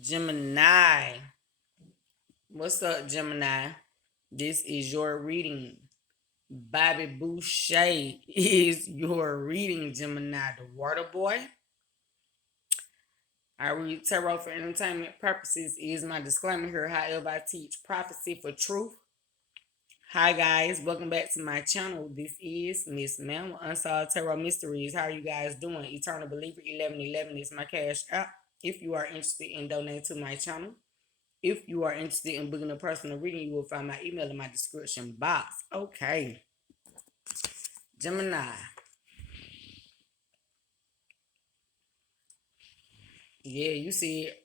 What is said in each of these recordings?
Gemini. What's up, Gemini? This is your reading. Bobby Bushay is your reading, Gemini, the water boy. I read tarot for entertainment purposes is my disclaimer here. However, I teach prophecy for truth. Hi guys, welcome back to my channel. This is Miss Ma'am Unsolved Tarot Mysteries. How are you guys doing? Eternal Believer 1111 is my cash app. If you are interested in donating to my channel, if you are interested in booking a personal reading, you will find my email in my description box. Okay. Gemini. Yeah, you see it.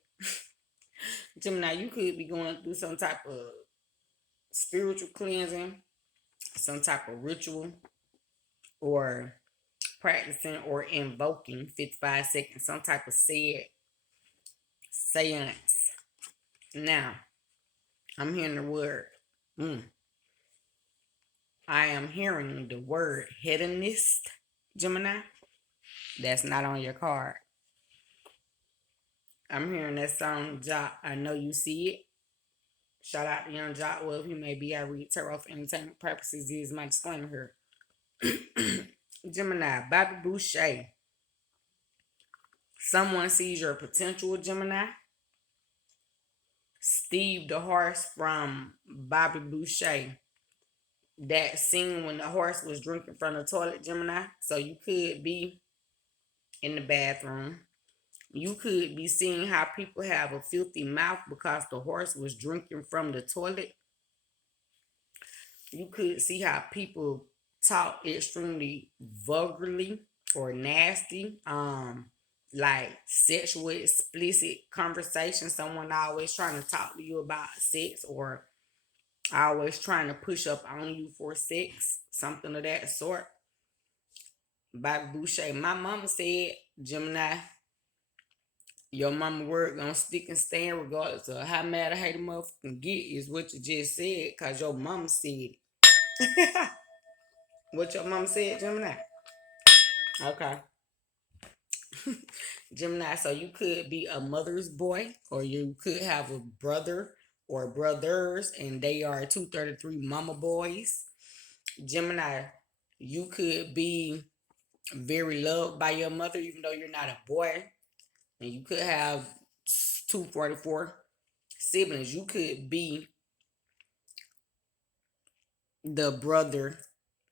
Gemini, you could be going through some type of spiritual cleansing, some type of ritual, or practicing or invoking 55 seconds, some type of seance. Now, I'm hearing the word. I am hearing the word hedonist, Gemini. That's not on your card. I'm hearing that song, Jock. I know you see it. Shout out to Young Jock. Well, he may be. I read tarot for entertainment purposes. Is my disclaimer here. Gemini, Bobby Bushay. Someone sees your potential, Gemini. Steve the horse from Bobby Bushay. That scene when the horse was drinking from the toilet, Gemini. So you could be in the bathroom. You could be seeing how people have a filthy mouth because the horse was drinking from the toilet. You could see how people talk extremely vulgarly or nasty. Like sexual explicit conversation. Someone always trying to talk to you about sex or always trying to push up on you for sex. Something of that sort. Bobby Boucher. My mama said, Gemini, your mama word gonna stick and stand regardless of how mad or hate a motherfucker can get is what you just said, cause your mama said it. What your mama said, Gemini? Okay. Gemini, so you could be a mother's boy, or you could have a brother or brothers, and they are 233 mama boys. Gemini, you could be very loved by your mother, even though you're not a boy, and you could have 244 siblings. You could be the brother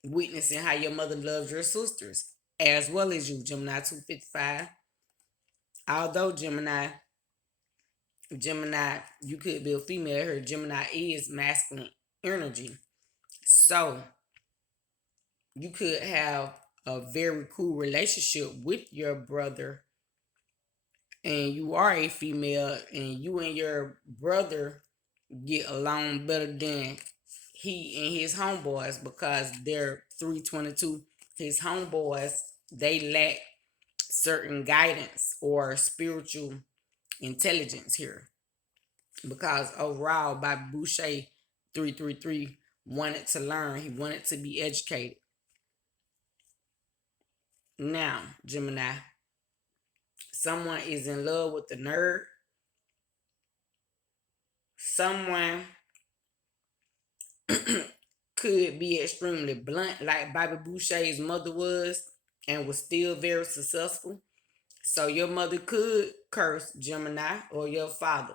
witnessing how your mother loves your sisters, as well as you, Gemini 255. Although Gemini, you could be a female here. Gemini is masculine energy. So you could have a very cool relationship with your brother, and you are a female, and you and your brother get along better than he and his homeboys because they're 322. His homeboys, they lack certain guidance or spiritual intelligence here. Because overall, Bobby Boucher 333 wanted to learn. He wanted to be educated. Now, Gemini, someone is in love with the nerd. Someone could be extremely blunt, like Bobby Boucher's mother was, and was still very successful. So your mother could curse Gemini or your father,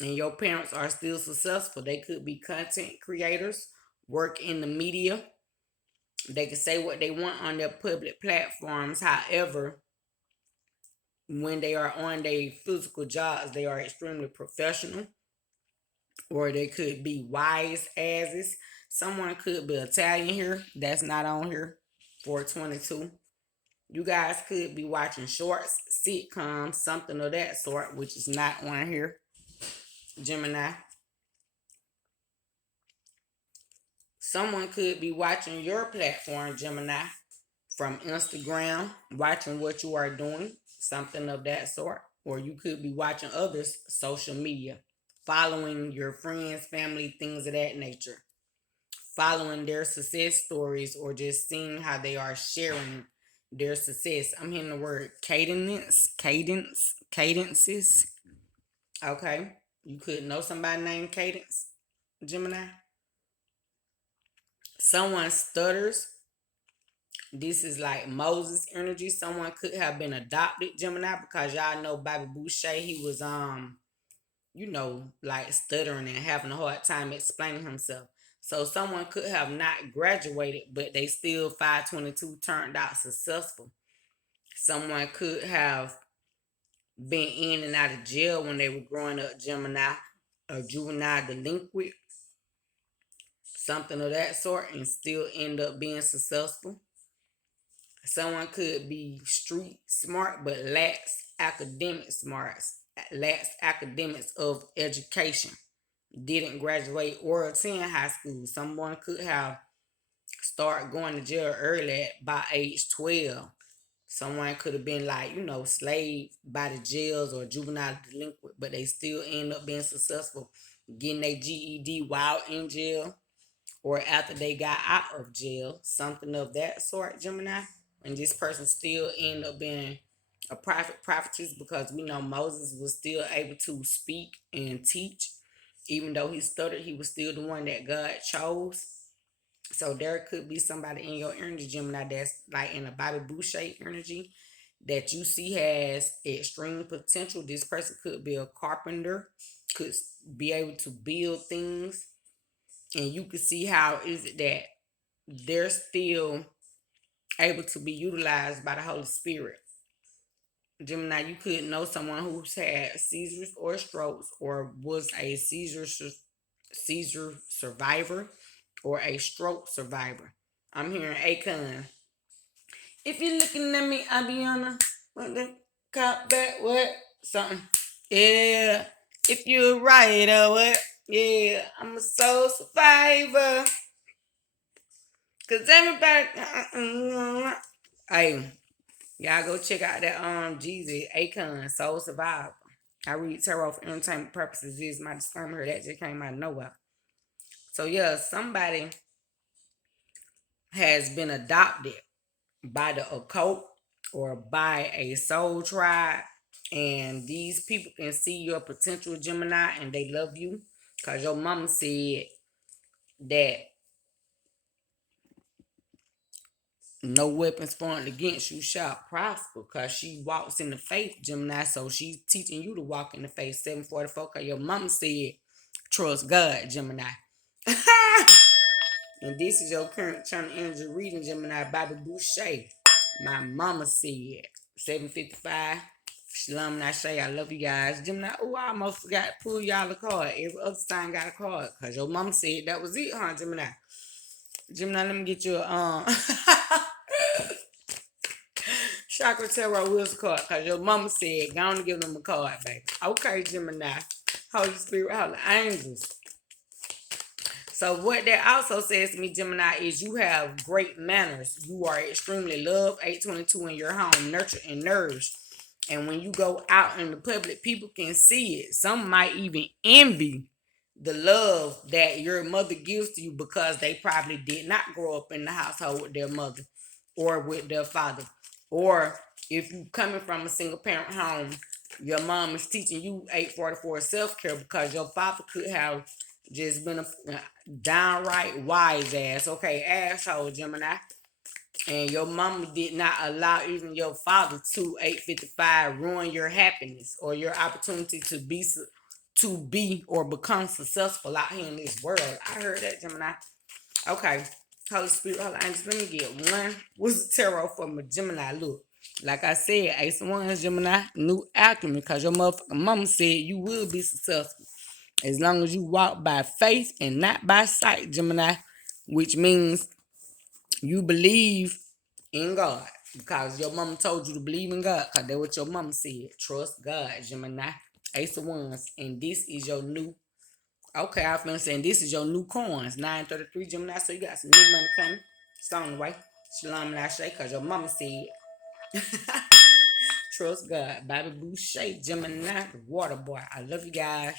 and your parents are still successful. They could be content creators, work in the media. They can say what they want on their public platforms. However, when they are on their physical jobs, they are extremely professional, or they could be wise asses. Someone could be Italian here. That's not on here. 422. You guys could be watching shorts, sitcoms, something of that sort, which is not on here. Gemini. Someone could be watching your platform, Gemini, from Instagram, watching what you are doing, something of that sort. Or you could be watching others' social media, following your friends, family, things of that nature, following their success stories, or just seeing how they are sharing their success. I'm hearing the word cadences. Okay. You could know somebody named Cadence, Gemini. Someone stutters. This is like Moses energy. Someone could have been adopted, Gemini, because y'all know Bobby Bushay, he was like stuttering and having a hard time explaining himself. So someone could have not graduated, but they still 522 turned out successful. Someone could have been in and out of jail when they were growing up, Gemini, a juvenile delinquent, something of that sort, and still end up being successful. Someone could be street smart but lacks academics of education, didn't graduate or attend high school. Someone could have started going to jail early by age 12. Someone could have been like, slaved by the jails or juvenile delinquent, but they still end up being successful, getting their GED while in jail or after they got out of jail, something of that sort, Gemini. And this person still end up being a prophetess because we know Moses was still able to speak and teach. Even though he stuttered, he was still the one that God chose. So there could be somebody in your energy, Gemini, that's like in a Bobby Boucher energy that you see has extreme potential. This person could be a carpenter, could be able to build things, and you can see how is it that they're still able to be utilized by the Holy Spirit. Gemini, you could know someone who's had seizures or strokes or was a seizure survivor or a stroke survivor. I'm hearing Akon. If you're looking at me, I'll be on a what the cop back what something. Yeah. If you're right or what? Yeah, I'm a soul survivor. Cause everybody hey, y'all go check out that Jeezy Akon Soul Survivor. I read tarot for entertainment purposes. This is my disclaimer that just came out of nowhere. So yeah, somebody has been adopted by the occult or by a soul tribe, and these people can see your potential, Gemini, and they love you because your mama said that no weapons formed against you shall prosper because she walks in the faith, Gemini. So she's teaching you to walk in the faith. 744, because your mama said, trust God, Gemini. And this is your current channel energy reading, Gemini, Bobby Bushay. My mama said, 755. Shalom and Ashe. I love you guys. Gemini, oh, I almost forgot to pull y'all a card. Every other sign got a card because your mama said that was it, huh, Gemini? Gemini, let me get you a Chakra Tarot Wheels card because your mama said, go on and give them a card, baby. Okay, Gemini. Holy Spirit, Holy Angels. So what that also says to me, Gemini, is you have great manners. You are extremely loved, 822 in your home, nurtured and nourished. And when you go out in the public, people can see it. Some might even envy the love that your mother gives to you because they probably did not grow up in the household with their mother or with their father. Or if you coming from a single parent home, your mom is teaching you 844 self-care because your father could have just been a downright wise ass, okay, asshole, Gemini. And your mama did not allow even your father to 855 ruin your happiness or your opportunity to be or become successful out here in this world. I heard that, Gemini. Okay. Holy Spirit, Holy Angels, let me get one. What's the tarot for my Gemini? Look, like I said, Ace of Wands, Gemini, new alchemy, because your motherfucking mama said you will be successful as long as you walk by faith and not by sight, Gemini, which means you believe in God because your mama told you to believe in God because that's what your mama said. Trust God, Gemini. Ace of Wands. And this is your new, okay, I've been saying this is your new coins. 933, Gemini. So you got some new money coming. It's on the way. Shalom and Ashe because your mama said. Trust God. Bobby Bushay, Gemini, the water boy. I love you guys.